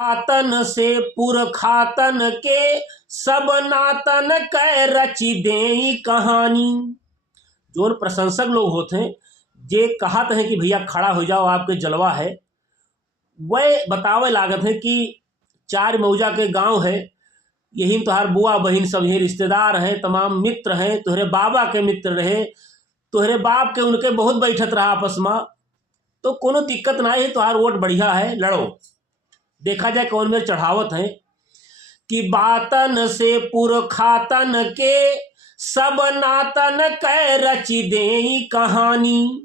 आतन से पुरखातन के सब नातन कै रची देई कहानी। जो प्रशंसक लोग होते हैं जे कहते हैं कि भैया खड़ा हो जाओ आपके जलवा है, वह बतावे लागत है कि चार मौजा के गांव है, यही तोहार बुआ बहन सब ही रिश्तेदार हैं, तमाम मित्र हैं, तोहरे बाबा के मित्र रहे, तोहरे बाप के उनके बहुत बैठत रहा आपस में, तो कोनो दिक्कत ना है, तोहार वोट बढ़िया है, लड़ो, देखा जाए कौन में चढ़ावत है। कि बातन से पुरखातन के सब नातन कै रची देई कहानी।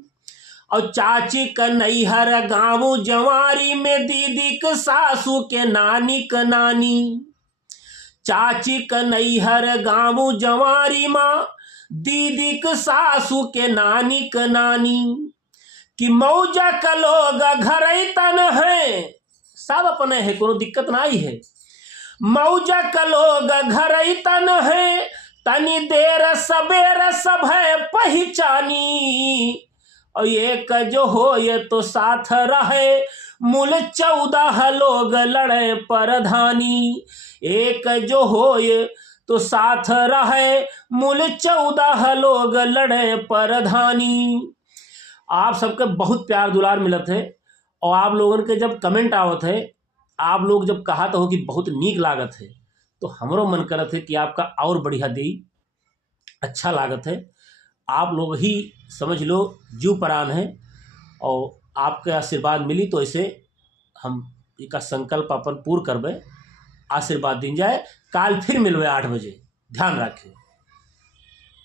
और चाची क नैहर गाँव जवारी में दीदी क सासू के नानी क नानी। चाची क नैहर गाँव जवारी माँ दीदी क सासू के नानी क नानी। कि मौजा क लोग घर तन है, सब अपने है, कोनो दिक्कत ना ही है। मौजा क लोग घर तन है, तनी देर सबेर सब है पहचानी। और एक जो हो ये तो साथ रहे, मूल 14 लोग लड़े प्रधानी। एक जो हो ये तो साथ रहे, मूल 14 लोग लड़े प्रधानी। आप सबके बहुत प्यार दुलार मिलत है, और आप लोगन के जब कमेंट आवत है, आप लोग जब कहा तो हो कि बहुत नीक लागत है, तो हमरो मन करत है कि आपका और बढ़िया दी, अच्छा लागत है। आप लोग ही समझ लो जीव प्राण है, और आपके आशीर्वाद मिली तो ऐसे हम एक संकल्प अपन पूर्ण करबे, आशीर्वाद दिन जाए। काल फिर मिलवे 8 बजे, ध्यान रखें।